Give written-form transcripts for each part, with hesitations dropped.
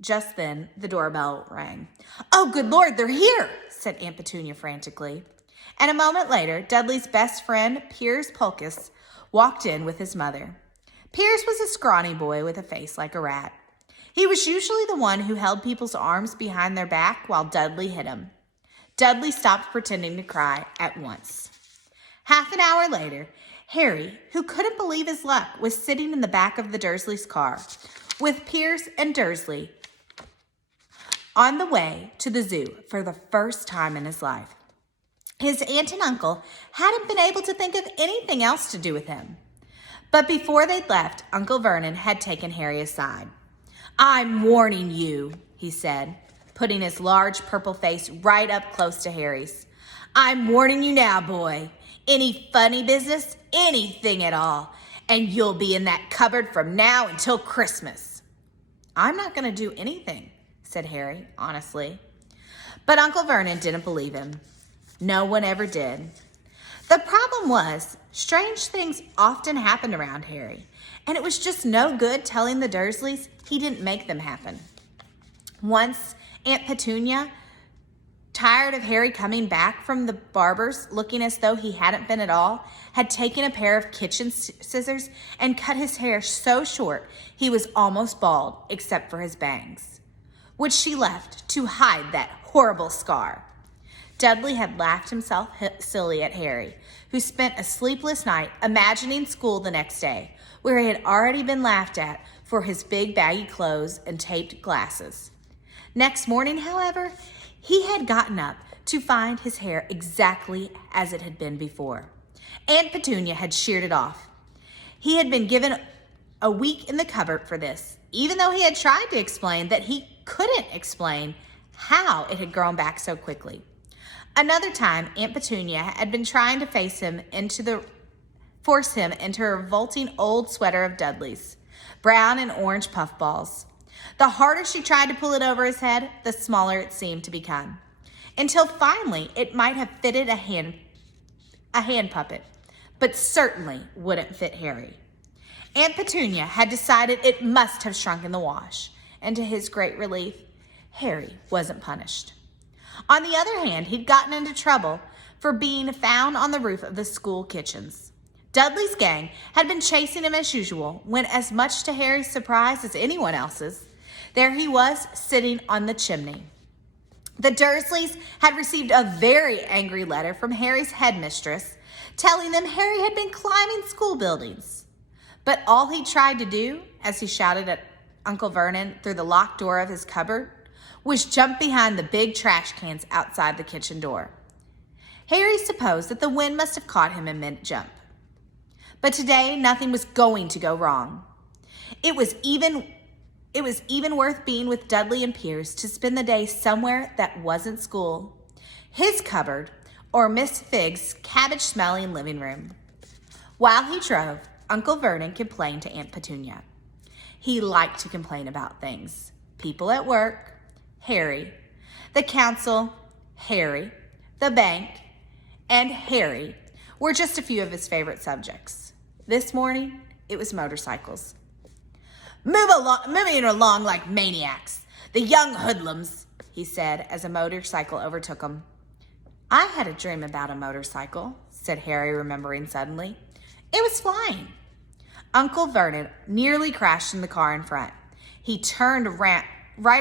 Just then, the doorbell rang. "Oh, good Lord, they're here," said Aunt Petunia frantically. And a moment later, Dudley's best friend, Piers Polkiss, walked in with his mother. Piers was a scrawny boy with a face like a rat. He was usually the one who held people's arms behind their back while Dudley hit him. Dudley stopped pretending to cry at once. Half an hour later, Harry, who couldn't believe his luck, was sitting in the back of the Dursleys' car with Piers and Dursley on the way to the zoo for the first time in his life. His aunt and uncle hadn't been able to think of anything else to do with him. But before they'd left, Uncle Vernon had taken Harry aside. "I'm warning you," he said, putting his large purple face right up close to Harry's. "I'm warning you now, boy. Any funny business, anything at all, and you'll be in that cupboard from now until Christmas." "I'm not going to do anything," said Harry, honestly. But Uncle Vernon didn't believe him. No one ever did. The problem was, strange things often happened around Harry, and it was just no good telling the Dursleys he didn't make them happen. Once, Aunt Petunia, tired of Harry coming back from the barber's looking as though he hadn't been at all, had taken a pair of kitchen scissors and cut his hair so short he was almost bald except for his bangs, which she left to hide that horrible scar. Dudley had laughed himself silly at Harry, who spent a sleepless night imagining school the next day, where he had already been laughed at for his big baggy clothes and taped glasses. Next morning, however, he had gotten up to find his hair exactly as it had been before. Aunt Petunia had sheared it off. He had been given a week in the cupboard for this, even though he had tried to explain that he couldn't explain how it had grown back so quickly. Another time, Aunt Petunia had been trying to force him into a revolting old sweater of Dudley's, brown and orange puffballs. The harder she tried to pull it over his head, the smaller it seemed to become, until finally it might have fitted a hand puppet, but certainly wouldn't fit Harry. Aunt Petunia had decided it must have shrunk in the wash, and to his great relief, Harry wasn't punished. On the other hand, he'd gotten into trouble for being found on the roof of the school kitchens. Dudley's gang had been chasing him as usual, when, as much to Harry's surprise as anyone else's, there he was sitting on the chimney. The Dursleys had received a very angry letter from Harry's headmistress telling them Harry had been climbing school buildings. But all he tried to do, as he shouted at Uncle Vernon through the locked door of his cupboard, was jump behind the big trash cans outside the kitchen door. Harry supposed that the wind must have caught him in mid-jump. But today, nothing was going to go wrong. It was even worth being with Dudley and Piers to spend the day somewhere that wasn't school, his cupboard, or Miss Figg's cabbage-smelling living room. While he drove, Uncle Vernon complained to Aunt Petunia. He liked to complain about things. People at work, Harry, the council, Harry, the bank, and Harry were just a few of his favorite subjects. This morning, it was motorcycles. Moving along like maniacs, the young hoodlums," he said as a motorcycle overtook him. "I had a dream about a motorcycle," said Harry, remembering suddenly. "It was flying." Uncle Vernon nearly crashed in the car in front. He turned right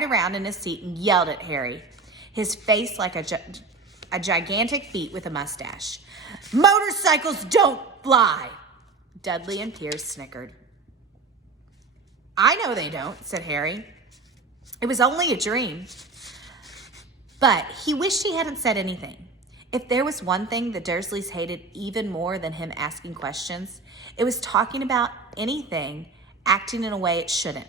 around in his seat and yelled at Harry, his face like a gigantic beet with a mustache. "Motorcycles don't fly!" Dudley and Piers snickered. "I know they don't," said Harry. "It was only a dream." But he wished he hadn't said anything. If there was one thing the Dursleys hated even more than him asking questions, it was talking about anything acting in a way it shouldn't,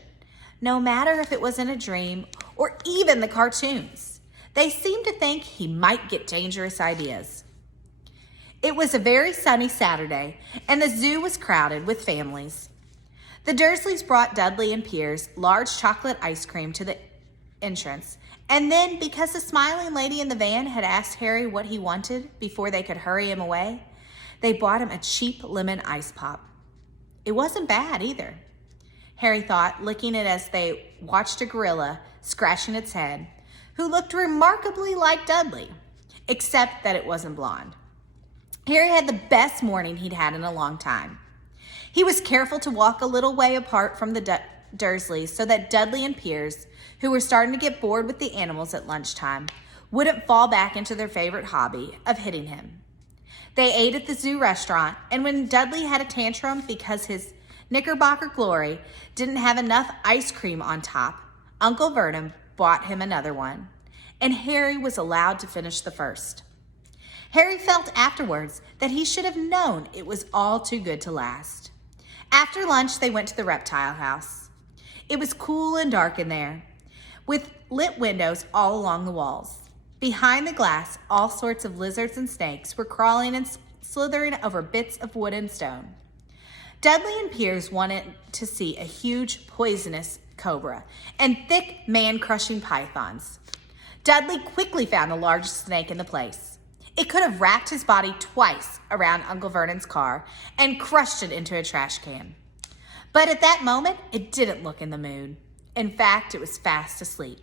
no matter if it was in a dream or even the cartoons. They seemed to think he might get dangerous ideas. It was a very sunny Saturday, and the zoo was crowded with families. The Dursleys brought Dudley and Piers large chocolate ice cream to the entrance, and then, because the smiling lady in the van had asked Harry what he wanted before they could hurry him away, they bought him a cheap lemon ice pop. It wasn't bad either. Harry thought, licking it as they watched a gorilla scratching its head, who looked remarkably like Dudley, except that it wasn't blonde. Harry had the best morning he'd had in a long time. He was careful to walk a little way apart from the Dursleys so that Dudley and Piers, who were starting to get bored with the animals at lunchtime, wouldn't fall back into their favorite hobby of hitting him. They ate at the zoo restaurant, and when Dudley had a tantrum because his Knickerbocker Glory didn't have enough ice cream on top, Uncle Vernon bought him another one, and Harry was allowed to finish the first. Harry felt afterwards that he should have known it was all too good to last. After lunch, they went to the reptile house. It was cool and dark in there, with lit windows all along the walls. Behind the glass, all sorts of lizards and snakes were crawling and slithering over bits of wood and stone. Dudley and Piers wanted to see a huge poisonous cobra and thick man-crushing pythons. Dudley quickly found the largest snake in the place. It could have wrapped his body twice around Uncle Vernon's car and crushed it into a trash can. But at that moment, it didn't look in the mood. In fact, it was fast asleep.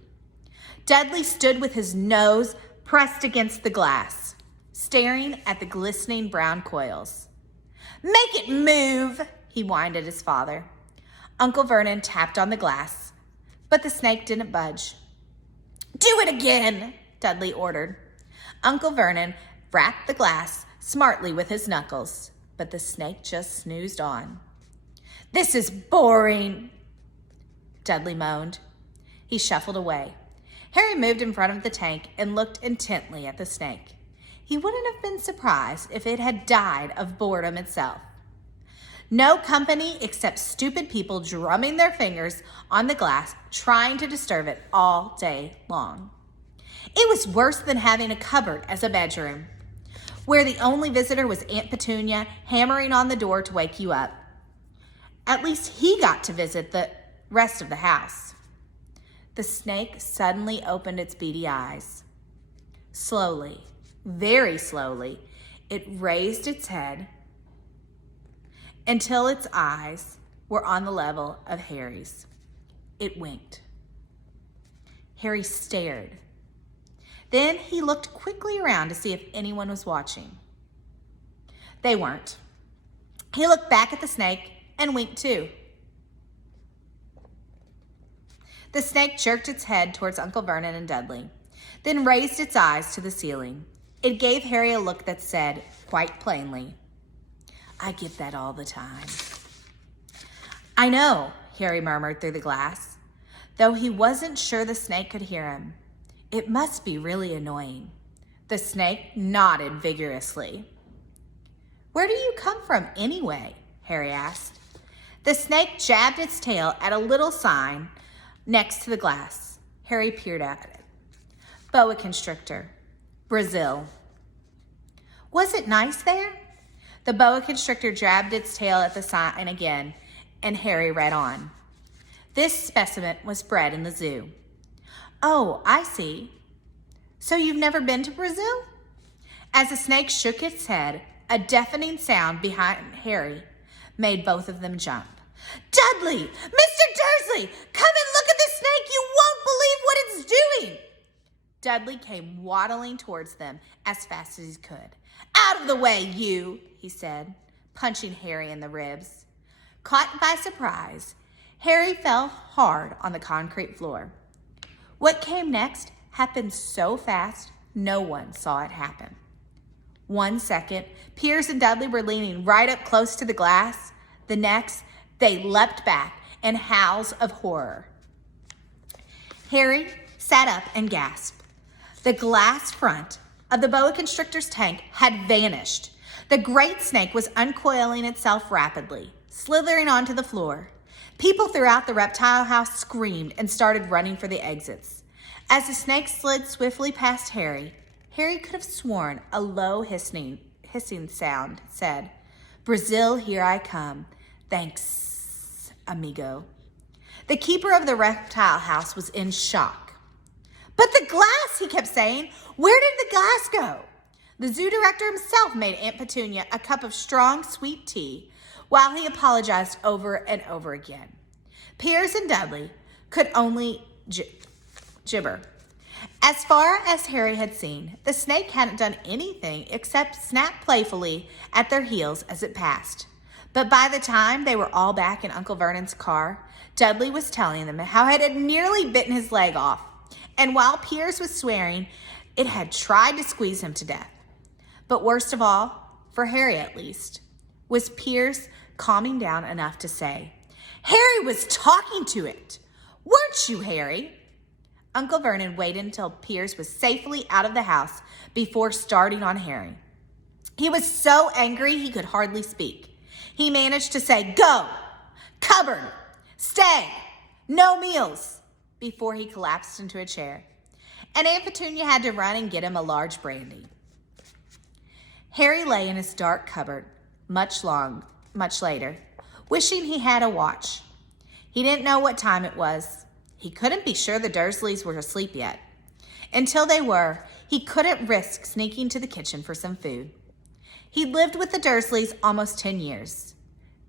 Dudley stood with his nose pressed against the glass, staring at the glistening brown coils. "Make it move," he whined at his father. Uncle Vernon tapped on the glass, but the snake didn't budge. "Do it again," Dudley ordered. Uncle Vernon rapped the glass smartly with his knuckles, but the snake just snoozed on. "This is boring," Dudley moaned. He shuffled away. Harry moved in front of the tank and looked intently at the snake. He wouldn't have been surprised if it had died of boredom itself. No company except stupid people drumming their fingers on the glass, trying to disturb it all day long. It was worse than having a cupboard as a bedroom, where the only visitor was Aunt Petunia hammering on the door to wake you up. At least he got to visit the rest of the house. The snake suddenly opened its beady eyes. Slowly, very slowly, it raised its head until its eyes were on the level of Harry's. It winked. Harry stared. Then he looked quickly around to see if anyone was watching. They weren't. He looked back at the snake and winked too. The snake jerked its head towards Uncle Vernon and Dudley, then raised its eyes to the ceiling. It gave Harry a look that said, quite plainly, "I get that all the time." "I know," Harry murmured through the glass, though he wasn't sure the snake could hear him. "It must be really annoying." The snake nodded vigorously. "Where do you come from anyway?" Harry asked. The snake jabbed its tail at a little sign next to the glass. Harry peered at it. "Boa constrictor, Brazil." "Was it nice there?" The boa constrictor jabbed its tail at the sign again, and Harry read on. "This specimen was bred in the zoo." "Oh, I see. So you've never been to Brazil?" As the snake shook its head, a deafening sound behind Harry made both of them jump. "Dudley! Mr. Dursley! Come and look at the snake! You won't believe what it's doing!" Dudley came waddling towards them as fast as he could. "Out of the way, you!" he said, punching Harry in the ribs. Caught by surprise, Harry fell hard on the concrete floor. What came next happened so fast, no one saw it happen. 1 second, Piers and Dudley were leaning right up close to the glass. The next, they leapt back in howls of horror. Harry sat up and gasped. The glass front of the boa constrictor's tank had vanished. The great snake was uncoiling itself rapidly, slithering onto the floor. People throughout the reptile house screamed and started running for the exits. As the snake slid swiftly past Harry, Harry could have sworn a low hissing sound said, "Brazil, here I come. Thanks, amigo." The keeper of the reptile house was in shock. "But the glass," he kept saying. "Where did the glass go?" The zoo director himself made Aunt Petunia a cup of strong, sweet tea while he apologized over and over again. Piers and Dudley could only gibber. As far as Harry had seen, the snake hadn't done anything except snap playfully at their heels as it passed. But by the time they were all back in Uncle Vernon's car, Dudley was telling them how it had nearly bitten his leg off, and while Piers was swearing, it had tried to squeeze him to death. But worst of all, for Harry at least, was Piers calming down enough to say, "Harry was talking to it. Weren't you, Harry?" Uncle Vernon waited until Piers was safely out of the house before starting on Harry. He was so angry he could hardly speak. He managed to say, "Go! Cupboard! Stay! No meals!" before he collapsed into a chair. And Aunt Petunia had to run and get him a large brandy. Harry lay in his dark cupboard much later, wishing he had a watch. He didn't know what time it was. He couldn't be sure the Dursleys were asleep yet. Until they were, he couldn't risk sneaking to the kitchen for some food. He'd lived with the Dursleys almost 10 years.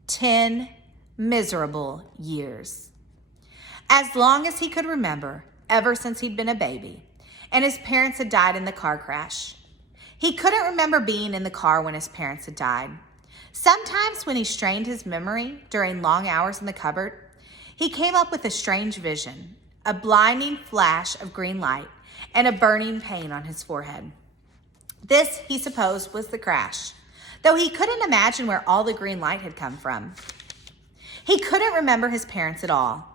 10 miserable years. As long as he could remember, ever since he'd been a baby, and his parents had died in the car crash. He couldn't remember being in the car when his parents had died. Sometimes when he strained his memory during long hours in the cupboard, he came up with a strange vision, a blinding flash of green light and a burning pain on his forehead. This, he supposed, was the crash, though he couldn't imagine where all the green light had come from. He couldn't remember his parents at all.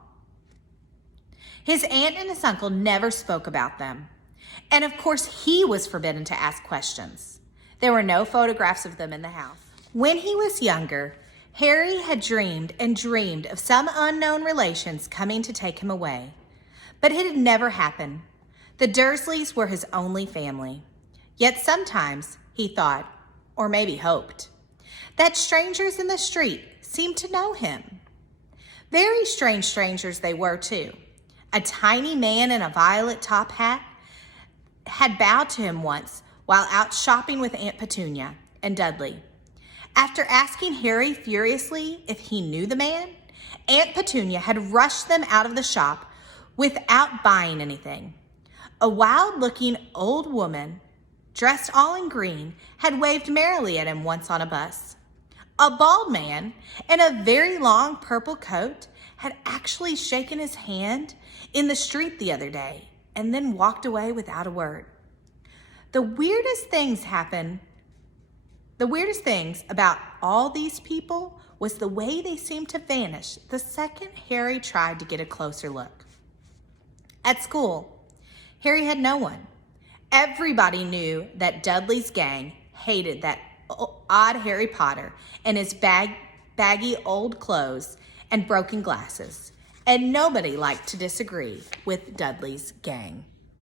His aunt and his uncle never spoke about them. And of course, he was forbidden to ask questions. There were no photographs of them in the house. When he was younger, Harry had dreamed and dreamed of some unknown relations coming to take him away. But it had never happened. The Dursleys were his only family. Yet sometimes he thought, or maybe hoped, that strangers in the street seemed to know him. Very strange strangers they were, too. A tiny man in a violet top hat had bowed to him once while out shopping with Aunt Petunia and Dudley. After asking Harry furiously if he knew the man, Aunt Petunia had rushed them out of the shop without buying anything. A wild-looking old woman, dressed all in green, had waved merrily at him once on a bus. A bald man in a very long purple coat had actually shaken his hand in the street the other day and then walked away without a word. The weirdest things about all these people was the way they seemed to vanish the second Harry tried to get a closer look. At school, Harry had no one. Everybody knew that Dudley's gang hated that odd Harry Potter and his baggy old clothes and broken glasses, and nobody liked to disagree with Dudley's gang.